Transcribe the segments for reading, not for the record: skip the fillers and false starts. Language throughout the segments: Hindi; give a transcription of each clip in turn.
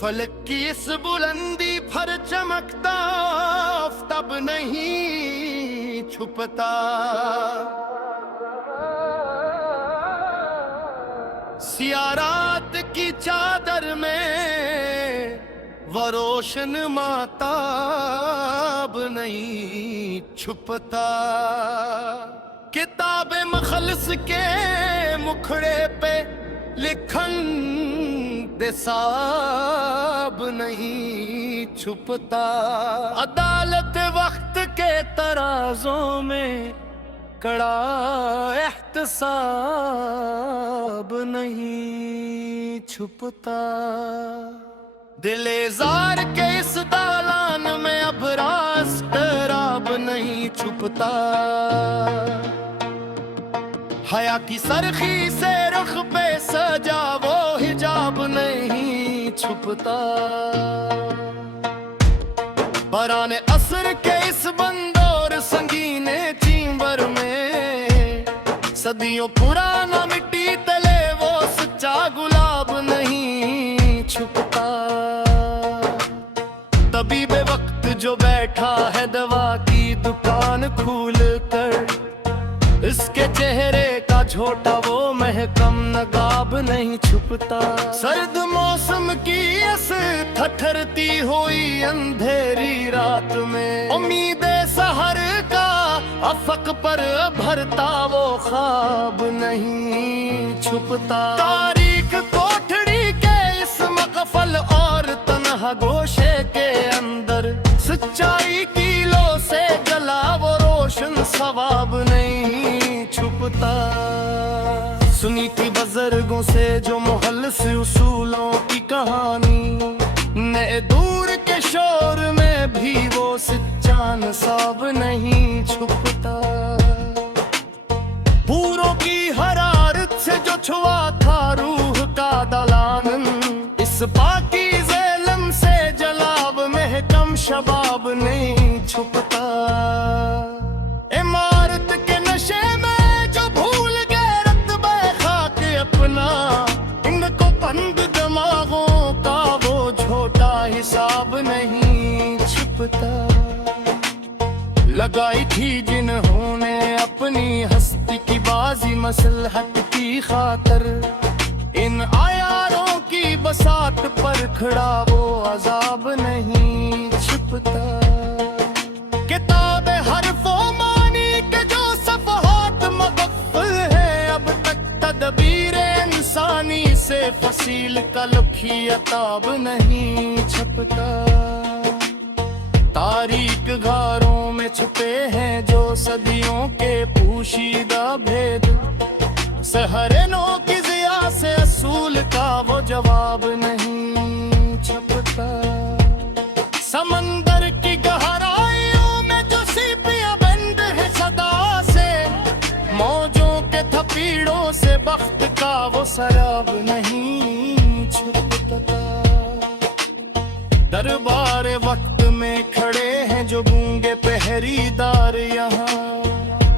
फलक की इस बुलंदी पर चमकता आफ़ताब नहीं छुपता। सियारात की चादर में वो रोशन माताब नहीं छुपता। किताबे मखलस के मुखड़े पे लिखन देसाब नहीं छुपता। अदालत वक्त के तराजों में कड़ा एहतसाब नहीं छुपता। दिलेजार के इस दालान में अब रास्तराब नहीं छुपता। हया की सरखी से रुख पे सजा वो हिजाब नहीं छुपता। पराने असर के इस बंदौर संगीने चींबर में सदियों पुराना मिट्टी तले वो सच्चा गुलाब नहीं छुपता। तबीबे वक्त जो बैठा है दवा की दुकान खोल कर, इसके चेहरे का झोटा वो महकम नगाब नहीं छुपता। सर्द मौसम की इस ठठरती हुई अंधेरी रात में उम्मीद सहर का अफक पर भरता वो ख्वाब नहीं छुपता। तारीख कोठड़ी के इस मकफल और तन्हा गोशे के अंदर सच्चाई की लो से जला वो रोशन सवाब नहीं छुपता। सुनी थी बुजुर्गों से जो मुखल्लिस उसूलों की कहानी, नए दूर के शोर में भी वो सच्चा नसाब नहीं छुपता। पूरों की हरारत से जो छुआ था रूह का दलानन, इस पाकीज़े लम से जलाब महकम शबाब नहीं छुपता। इमारत के नशे में जो भूल गए रत्बे खाक अपना, इनको बंद दिमागों का वो झोटा हिसाब नहीं छुपता। लगाई थी जिन्होंने अपनी हस्ती की बाजी मसलहत की खातर, इन आयारों की बसात पर खड़ा वो अजाब नहीं छुपता। किताब हरफों मानी के जो सफ़हात मग़फ़ल है, अब तक तदबीर इंसानी से फसील का लुखी अताब नहीं छुपता। तारीक घरों में छुपे हैं जो सदियों के पोशीदा भेद, सहरनों की ज़िया से असूल का वो जवाब नहीं छुपता। समंदर की गहराइयों में जो सीपियां बंद है सदा से, मौजों के थपीड़ों से बख्त का वो सराब नहीं छुपता। दरबार वक्त में खड़े हैं जो गूंगे पहरीदार यहाँ,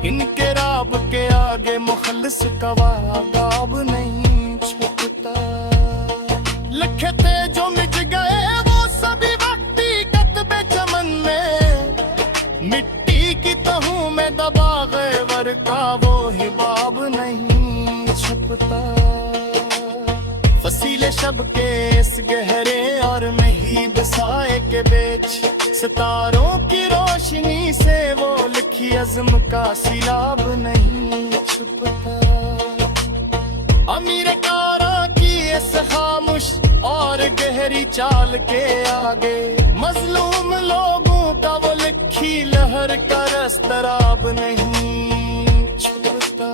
इनके राब के आगे मुखल्लिस का वागाब नहीं छुपता। लिखते जो मिट गए वो सभी वक्ती कत्बे चमन में, मिट्टी की तहूं में दबा गए वर का वो हिबाब नहीं छुपता। फसीले शब के इस गहरे और महीब साए के बीच, सितारों की रोशनी से वो लिखी अज़्म का सिलाब नहीं छुपता। अमीर कारा की इस खामुश और गहरी चाल के आगे, मजलूम लोगों का वो लिखी लहर का रस्तराब नहीं छुपता।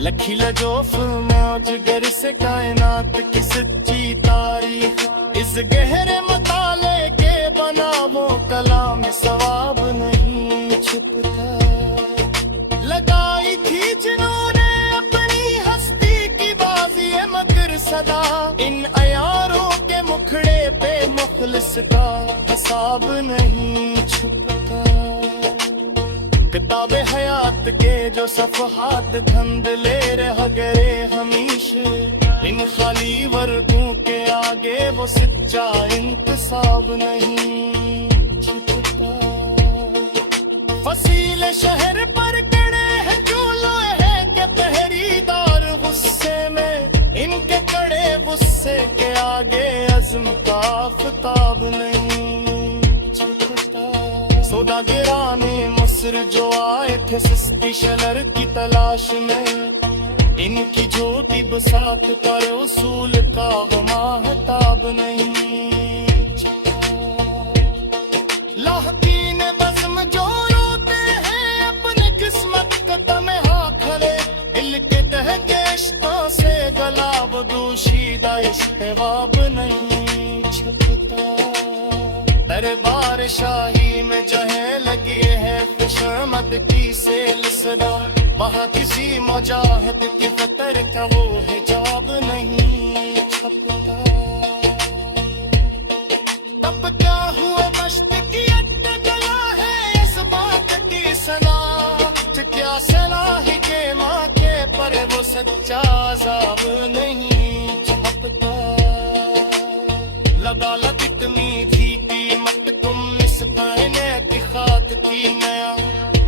लखी लजोफ मौजगर से कायनात की सच्ची तारीख, इस गहरे मताले के बना वो कलाम सवाब नहीं छुपता। लगाई थी जिन्होंने अपनी हस्ती की बाजी मगर सदा, इन अयारों के मुखड़े पे मुखलिस का हिसाब नहीं छुपता। किताबे हयात के जो सफ़हात धंधले रह गए हमीशे, इन खाली वर्गों के आगे वो सच्चा इंतसाब नहीं छुपता। फसीले शहर पर कड़े हैं जो लोहे के पहरीदार, गुस्से में इनके कड़े गुस्से के आगे अज़्म का आफ़ताब नहीं छुपता। सौदागराने मस्र जो आए थे सस्ती शलर की तलाश में, इनकी झूठी बसात पर उसूल का महताब नहीं छुपा। लाहकीन बज़्म जो रोते हैं अपनी किस्मत का तन्हा खड़े, इनके तह के इश्क़ों से गला वो दूशीदा इश्क़वाब नहीं छुपता। दरबार शाही में जहाँ लगी है खुशमद की सेल सदा, वहाँ किसी मुजाहिद की फतर का वो हिजाब नहीं छपता। तब क्या हुआ मश्क की अटकला है इस बात की सना, क्या सलाह के माँ के पर वो सच्चा अज़ाब नहीं छपता। लदालत इतनी भी कीमत तुम इस पहने की खाक की नया,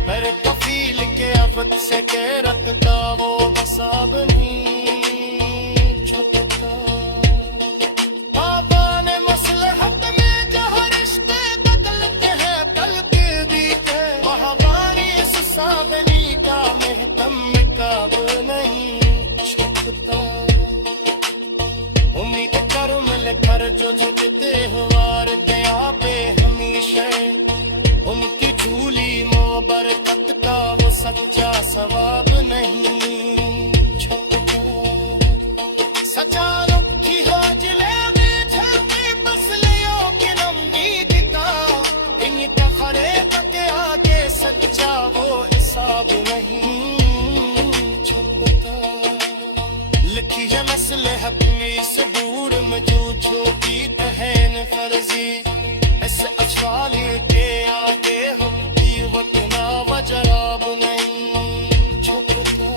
मेरे कफील के आफत से के रखता वो बसाब नहीं छुपता। आबाने मसलहत में जहाँ रिश्ते बदलते हैं कल के बीते, महावारी इस सावनी का महतम काब नहीं छुपता। उम्मीद कर मिल कर जो झुकते हुआर के आपे हमेशा, उनकी झूली मोबरकत का वो सच्चा सवाब नहीं छुपता। सच्चा रुखी हो जिले में छपे बसलियों की नमनीद का, इन तखरे के आगे सच्चा वो हिसाब नहीं छुपता। लिखी है नस्ल अपनी इस बूढ़ में जो छोटी तहन फर्जी, इस अशवाली के आगे हम की वतना व जवाब नहीं छुपता।